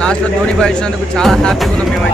Last లో Dhoni bye వచ్చినందుకు చాలా హ్యాపీగా ఉన్నాం మేము.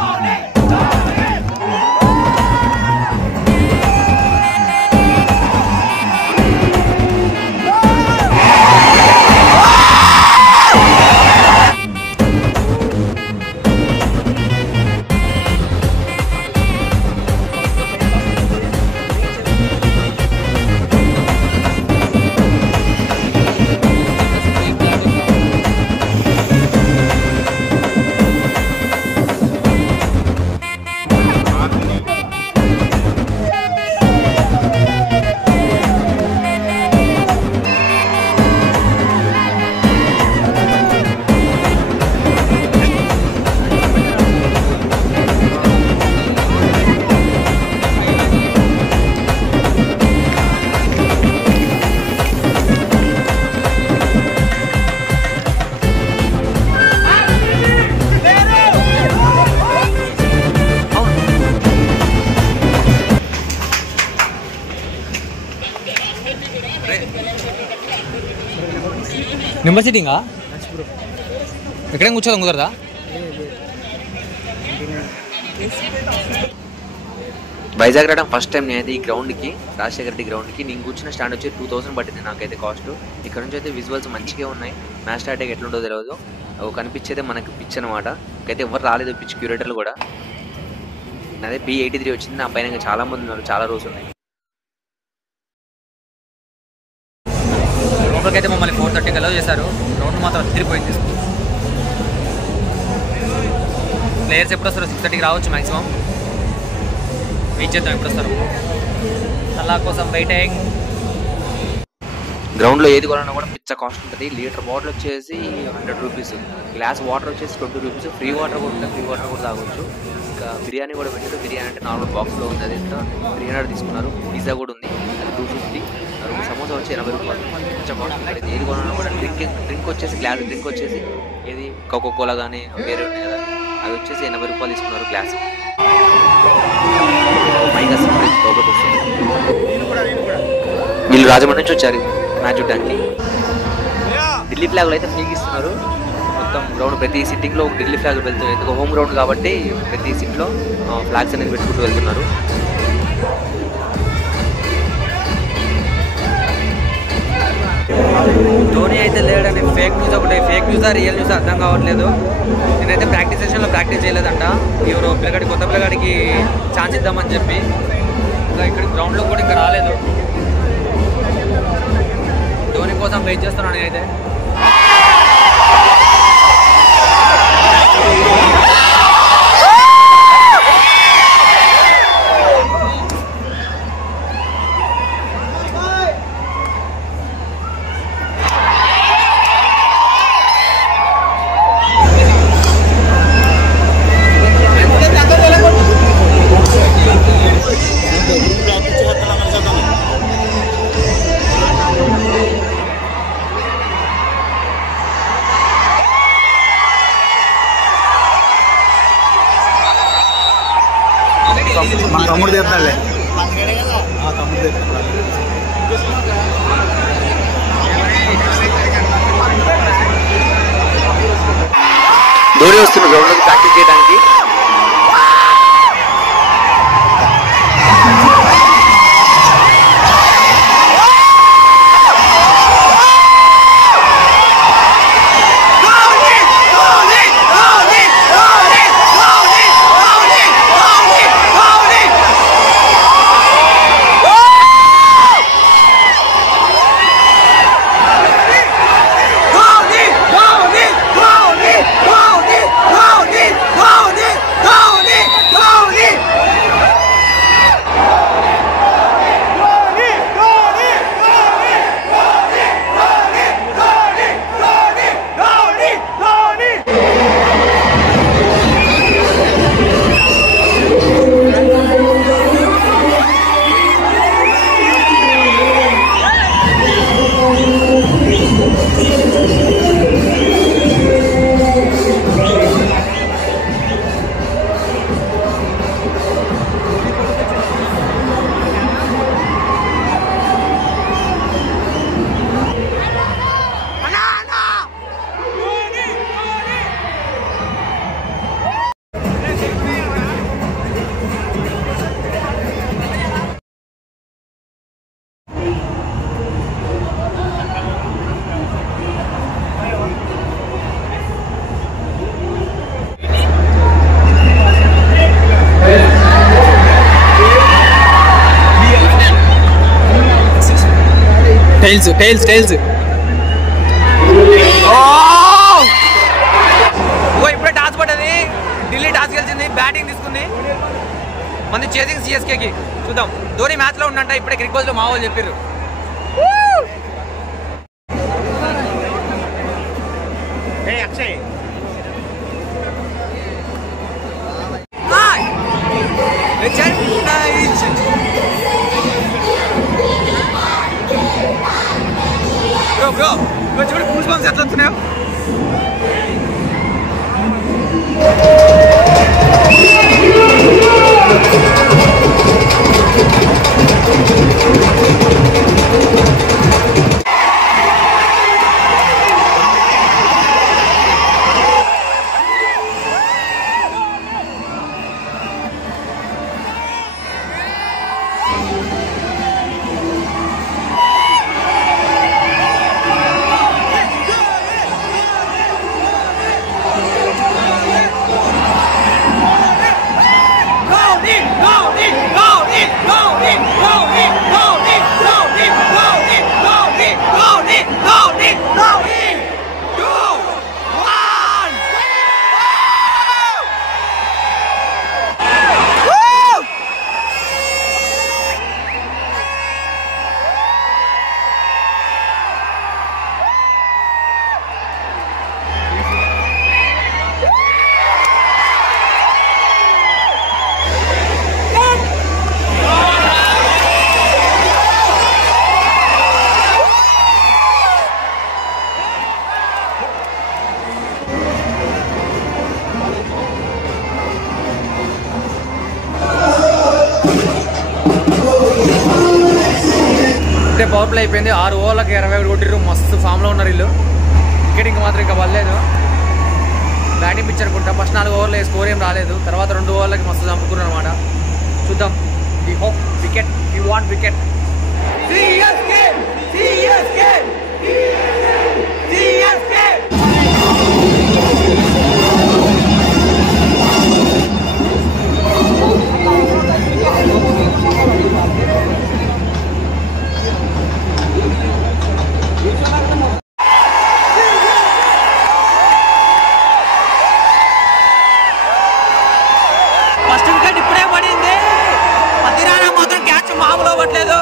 నెంబర్ సిట్టింగా ఎక్కడేం కూర్చోదాం కుదరదా? వైజాగ్ రావడం ఫస్ట్ టైం నేనైతే ఈ గ్రౌండ్కి, రాజశేఖర రెడ్డి గ్రౌండ్కి. నేను కూర్చున్న స్టాండ్ వచ్చి 2000 పట్టింది నాకైతే కాస్ట్. ఇక్కడ నుంచి అయితే విజువల్స్ మంచిగా ఉన్నాయి. మ్యాచ్ స్టార్ట్ అయ్యి ఎట్లుంటో తెలియదు. అవి కనిపించేదే మనకి పిచ్ అనమాట. అయితే ఎవరు రాలేదు పిచ్ క్యూరేటర్లు కూడా. అదే B83 వచ్చింది. నా పైన ఇంకా చాలా మంది ఉన్నారు, చాలా రోజులు ఉన్నాయి. గ్రౌండ్కి అయితే మమ్మల్ని 4:30కి అలౌ చేశారు. గ్రౌండ్ మాత్రం అదిరిపోయింది. ప్లేయర్స్ ఎప్పుడు వస్తారో 6:30కి రావచ్చు మ్యాక్సిమం. వెయిట్ చేద్దాం ఎప్పుడు వస్తారు. అలా కోసం వెయిటింగ్. గ్రౌండ్లో ఏది కొనాలన్నా కూడా పిచ్చ కాస్ట్ ఉంటుంది. లీటర్ వాటర్ వచ్చేసి 100 రూపీస్, గ్లాస్ వాటర్ వచ్చేసి 20 రూపీస్. ఫ్రీ వాటర్ కూడా ఉంటుంది, ఫ్రీ వాటర్ కూడా తాగొచ్చు. ఇంకా బిర్యానీ కూడా పెట్టారు. బిర్యానీ అంటే నార్మల్ బాక్స్లో ఉంది, అది ఎంత 300 తీసుకున్నారు. పిజ్జా కూడా ఉంది, అది 250. సమోసా వచ్చి 80 రూపాయలు. పిచ్చ కాస్ట్ ఉంటుంది. ఏది కొనాలన్నా కూడా డ్రింక్ వచ్చేసి గ్లాస్ డ్రింక్ వచ్చేసి ఏది కోకోకోలా కానీ వేరే ఉన్నాయి కదా, అది వచ్చేసి 80 రూపాయలు తీసుకున్నారు గ్లాస్. వీళ్ళు రాజమండ్రి నుంచి వచ్చారు మ్యాచ్ చూడడానికి. ఢిల్లీ ఫ్లాగ్లు అయితే ఫ్రీగా ఇస్తున్నారు. మొత్తం గ్రౌండ్ ప్రతి సిట్టింగ్లో ఒక ఢిల్లీ ఫ్లాగ్ వెళ్తుంది. ఎందుకు హోమ్ గ్రౌండ్ కాబట్టి ప్రతి సిట్లో ఫ్లాగ్స్ అనేది పెట్టుకుంటూ వెళ్తున్నారు. ధోని అయితే లేడని ఫేక్ న్యూస్ ఒకటి. ఫేక్ న్యూసా రియల్ న్యూస్ అర్థం కావట్లేదు. నేనైతే ప్రాక్టీస్ సెషన్లో ప్రాక్టీస్ చేయలేదంట. ఎవరో పిల్లగాడికి, కొత్త పిల్లగాడికి ఛాన్స్ ఇద్దామని చెప్పి ఇంకా ఇక్కడ గ్రౌండ్లో కూడా ఇంకా రాలేదు. ధోని కోసం వెయిట్ చేస్తున్నాను నేనైతే. మా తమ్ముడు చెప్తాడులే, తమ్ముడు చెప్తాడు. ధోని వస్తున్న గ్రౌండ్లోకి ప్రాక్టీస్ చేయడానికి. Hold it! Tiles tiles tiles ఇప్పుడే టాస్ పడ్డది. ఢిల్లీ టాస్ గెలిచింది, బ్యాటింగ్ తీసుకుంది. మంది చేసింగ్ సిఎస్కేకి. చూద్దాం. ధోని మ్యాచ్ లో ఉన్నంట ఇప్పుడే క్రికెట్ బజ్ లో మా వాళ్ళు చెప్పారు. అక్షయ్ బ్రో బ్రో చూడు కూల్ బాంబ్స్ ఎట్లా వస్తున్నాయో. పవర్ ప్లే అయిపోయింది. 6 ఓవర్లకి 21 కొట్టిర్రు. మస్తు ఫామ్లో ఉన్నారు వీళ్ళు. వికెటింగ్ మాత్రం ఇంకా పడలేదు. బ్యాటింగ్ పిచ్ అనుకుంటా. ఫస్ట్ 4 ఓవర్లో స్కోర్ ఏం రాలేదు. తర్వాత 2 ఓవర్లకి మస్తు చంపుకున్నారు అనమాట. చూద్దాం. We hope wicket, we want wicket. First wicket ఇప్పుడే పడింది. పతిరానా మాత్రం క్యాచ్ మామూలు అవ్వట్లేదు.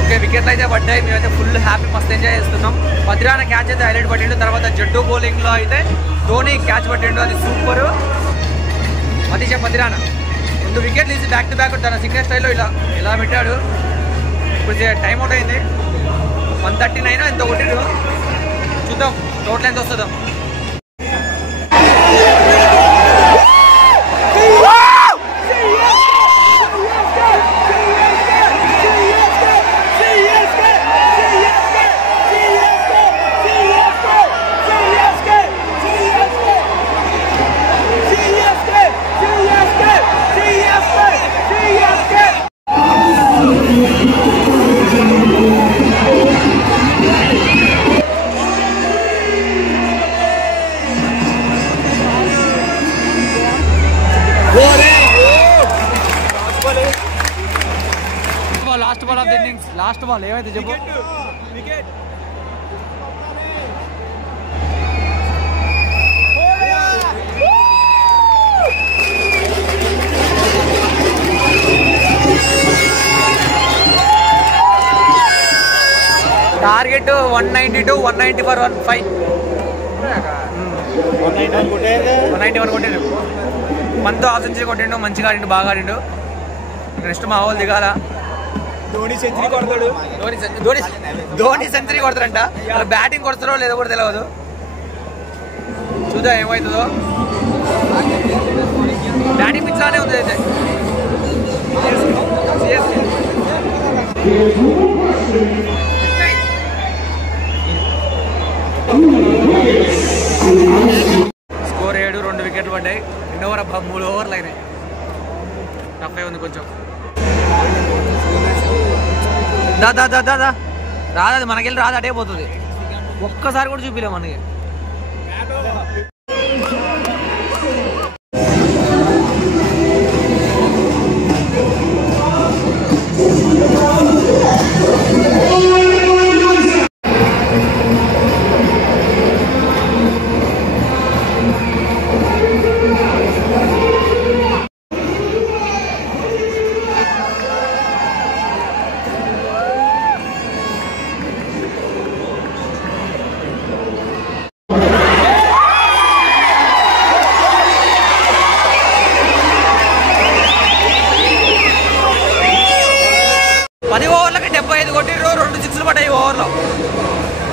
ఓకే, వికెట్లు అయితే పడ్డాయి. మేమైతే ఫుల్ హ్యాపీ, మస్తు ఎంజాయ్ చేస్తున్నాం. పతిరానా క్యాచ్ అయితే హైలైట్ పట్టిండు. తర్వాత జడ్డు బౌలింగ్లో అయితే ధోని క్యాచ్ పట్టిండు, అది సూపర్. మతీష పతిరానా 2 వికెట్లు తీసి బ్యాక్ టు బ్యాక్ తన సిగ్నెచర్ స్టైల్లో ఇలా పెట్టాడు. ఇప్పుడు టైం అవుట్ అయింది. 139 ఎంతో కొట్టిండు. చూద్దాం టోటల్ ఎంత వస్తుందో. Last ball of the innings. Last ball ఏమైతే చెప్పు. Wicket target target 190 to 190 for 1.5. 191 కొట్టిండు. మనతో హాఫ్ సెంచరీ కొట్టిండు, మంచిగా ఆడిండు, బాగా ఆడిండు. నెక్స్ట్ మా వాళ్ళు దిగాల. ధోని సెంచరీ కొడతాడు. ధోని సెంచరీ కొడతారంట. అలా బ్యాటింగ్ కొడతారో లేదో కూడా తెలియదు. చూద్దాం ఏమవుతుందో. బ్యాటింగ్ పిచ్ లానే ఉంది అయితే. స్కోర్ 7, 2 వికెట్లు పడ్డాయి. 2 ఓవర్ 3 ఓవర్లు అయినాయి. టఫ్ ఉంది కొంచెం. దా రాదు, మనకెళ్ళి రాదు, అటే పోతుంది. ఒక్కసారి కూడా చూపిలే మనకి.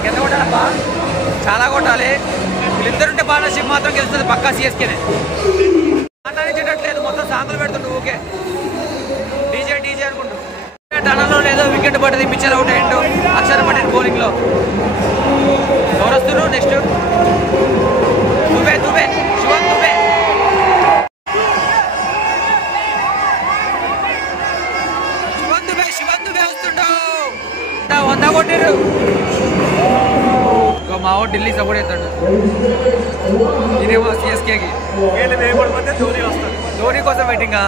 ఎంత కొట్టాలబ్బా, చాలా కొట్టాలి. వీళ్ళిద్దరుంటే పార్ట్నర్షిప్ మాత్రం గెలుస్తుంది పక్కా. సిఎస్కేనే మాట్లాడించేటట్లేదు, మొత్తం సాంగులు పెడుతుండు ఊకే. డీజే అనుకుంటూ. టనల్లో లేదో వికెట్ పడ్డది, పిచ్చర్ అవుట్ అయ్యిండు. అక్షర్ పటేల్ బౌలింగ్ లో. ఎవరు వస్తున్నారు నెక్స్ట్? దుబే శివన్ దుబే వస్తుండు. 100 కొట్టిర్రు. మా వాడు ఢిల్లీ సపోర్ట్ అవుతాడు. ఇదేమో సిఎస్కేకి. ధోని కోసం వెయిటింగా.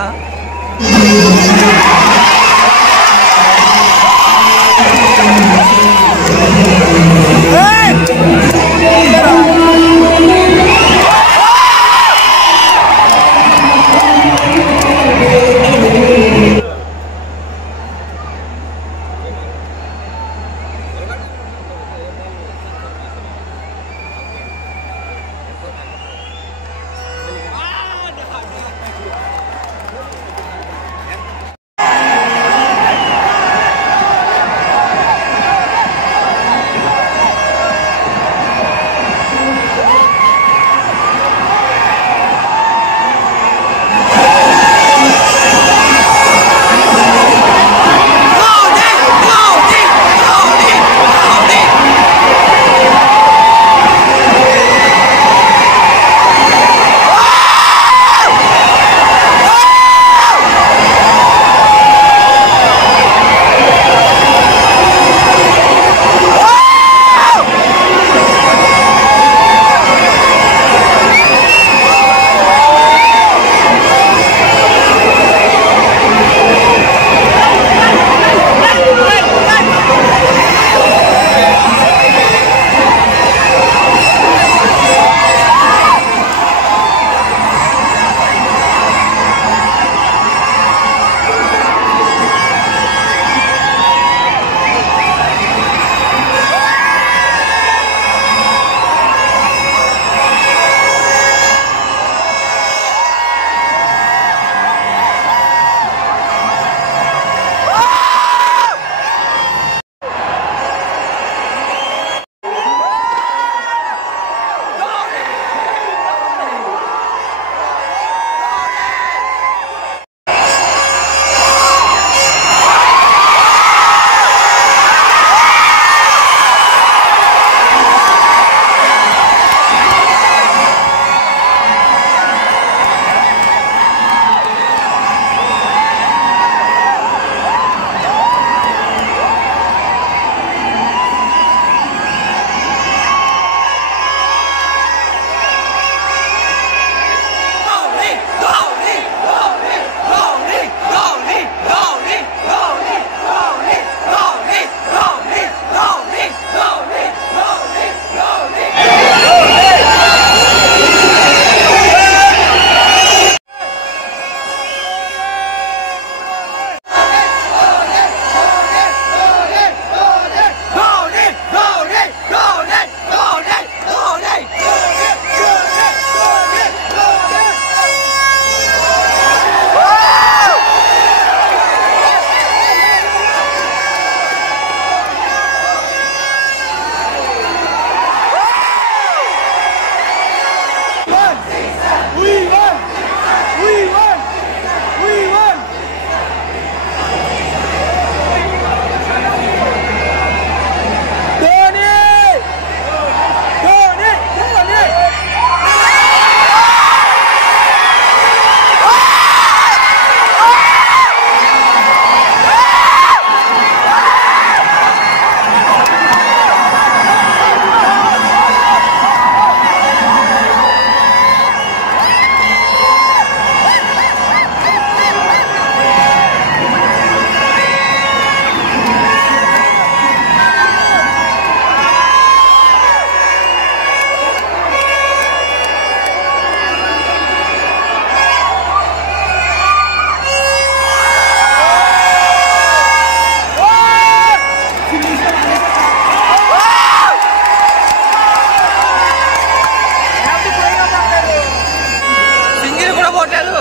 పోవట్లేదు.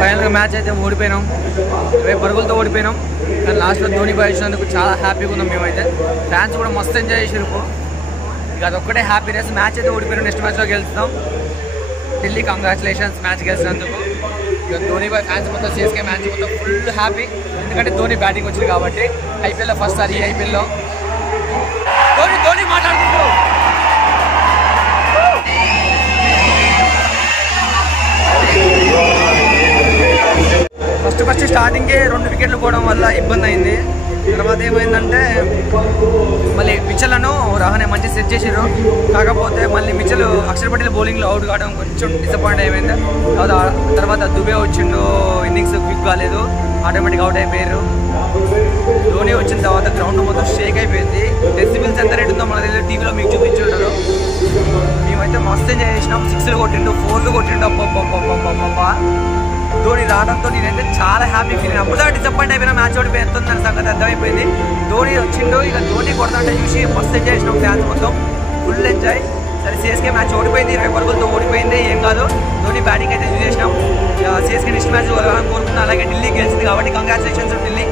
ఫైనల్గా మ్యాచ్ అయితే ఓడిపోయినాం, 20 పరుగులతో ఓడిపోయినాం. కానీ లాస్ట్లో ధోని బాయ్ వచ్చినందుకు చాలా హ్యాపీగా ఉన్నాం మేమైతే. ఫ్యాన్స్ కూడా మస్తు ఎంజాయ్ చేసారు. ఇక అదొక్కటే హ్యాపీనెస్. మ్యాచ్ అయితే ఓడిపోయినాం, నెక్స్ట్ మ్యాచ్లో గెలుస్తాం. ఢిల్లీ కంగ్రాచులేషన్స్ మ్యాచ్ గెలిచినందుకు. ఇక ధోని బాయ్ ఫ్యాన్స్ మొత్తం సిఎస్కే మ్యాచ్ మొత్తం ఫుల్ హ్యాపీ, ఎందుకంటే ధోని బ్యాటింగ్ వచ్చింది కాబట్టి. ఐపీఎల్లో ఫస్ట్ సారి ఐపీఎల్లో ధోని మాట్లాడుతున్నారు. ఫస్ట్ స్టార్టింగే 2 వికెట్లు పోవడం వల్ల ఇబ్బంది అయింది. తర్వాత ఏమైందంటే మళ్ళీ మిచెల్లను రహానే మంచి సెట్ చేసారు. కాకపోతే మళ్ళీ మిచెల్ అక్షర్ పటేల్ బౌలింగ్లో అవుట్ కావడం కొంచెం డిసప్పాయింట్ అయిపోయింది. తర్వాత దుబే వచ్చిండు, ఇన్నింగ్స్ క్విక్ కాలేదు, ఆటోమేటిక్ అవుట్ అయిపోయారు. ధోని వచ్చిన తర్వాత గ్రౌండ్ మొత్తం షేక్ అయిపోయింది. డెసిబిల్స్ ఎంత రేట్ ఉందో మన దగ్గర టీవీలో మీకు చూపించుంటారు. మేమైతే మస్తు ఎంజాయ్ చేసినాం. 6లు కొట్టిండు, 4లు కొట్టిండు. అబ్బా ధోని రావడంతో నేనైతే చాలా హ్యాపీ ఫీల్ అయినా. అప్పుడు డిసప్పాయింట్ అయిపోయినా, మ్యాచ్ ఓడిపోయి ఎంత ఉందని సంగతి అర్థమైపోయింది. ధోని వచ్చిండు, ఇక ధోని కొడతాంటే చూసి మస్తు ఎంజాయ్ చేసినాం ఫ్యాన్స్ మొత్తం, ఫుల్ ఎంజాయ్. సరే సిఎస్కే మ్యాచ్ ఓడిపోయింది, 20 పరుగులతో ఓడిపోయింది, ఏం కాదు. ధోని బ్యాటింగ్ అయితే యూజ్ చేసినాం. సిఎస్కే నెక్స్ట్ మ్యాచ్ కోరుకున్నాం. అలాగే ఢిల్లీ గెలిచింది కాబట్టి కంగ్రాచులేషన్స్ ఢిల్లీ.